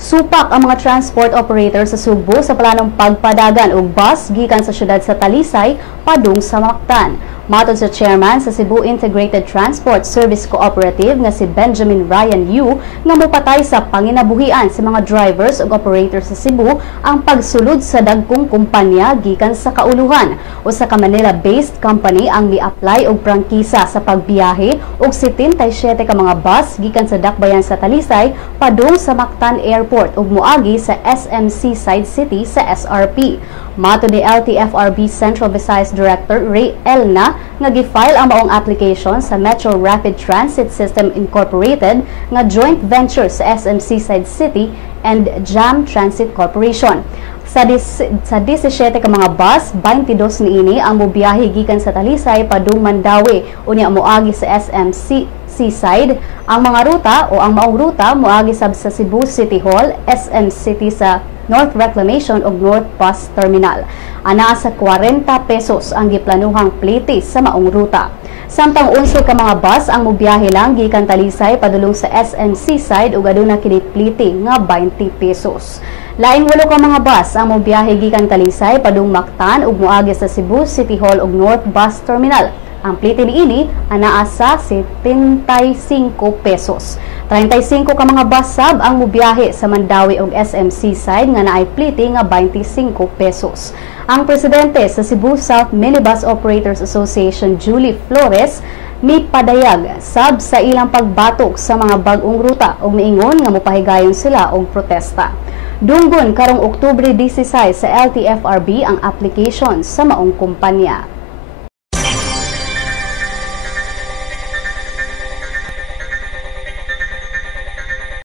Supak ang mga transport operator sa Subo sa planong pagpadagan og bus gikan sa syudad sa Talisay padung sa Mactan. Matod sa chairman sa Cebu Integrated Transport Service Cooperative nga si Benjamin Ryan Yu nga mopatay sa panginabuhian sa mga drivers ug operators sa Cebu ang pagsulod sa dagkong kumpanya gikan sa kauluhan. Usa ka Manila-based company ang mi-apply og prangkisa sa pagbiyahe og 77 ka mga bus gikan sa dakbayan sa Talisay padung sa Mactan Airport ug moagi sa SMC Side City sa SRP. Mato ni LTFRB Central Visayas Director Ray Elna nga gifile ang maong application sa Metro Rapid Transit System Incorporated nga joint venture sa SMC Side City and Jam Transit Corporation. Sa, dis, sa 17 ka mga bus, 22 niini ang mobiyahe gikan sa Talisay padung Mandawi unya moagi sa SMC Seaside. Ang mga ruta o ang maong ruta moagi sab sa Cebu City Hall, SM City sa North Reclamation ug North Bus Terminal. Ana sa 40 pesos ang giplanuhang plete sa maong ruta. Samtang unso ka mga bus ang mobiyahe lang gikan Talisay padulong sa SMC side ug aduna kini plete nga 20 pesos. Laing walo ka mga bus ang mobiyahe gikan Talisay padung Mactan ug moagi sa Cebu City Hall ug North Bus Terminal. Ang plite niini anaa sa 75 pesos. 35 ka mga bus sab ang mubiyahe sa Mandawi ug SMC side nga naay plite nga 25 pesos. Ang presidente sa Cebu South Minibus Operators Association Julie Flores mi padayag sab sa ilang pagbatok sa mga bag-ong ruta ug miingon nga mopahigayon sila og protesta. Dunggon karong Oktubre 16 sa LTFRB ang application sa maong kumpanya.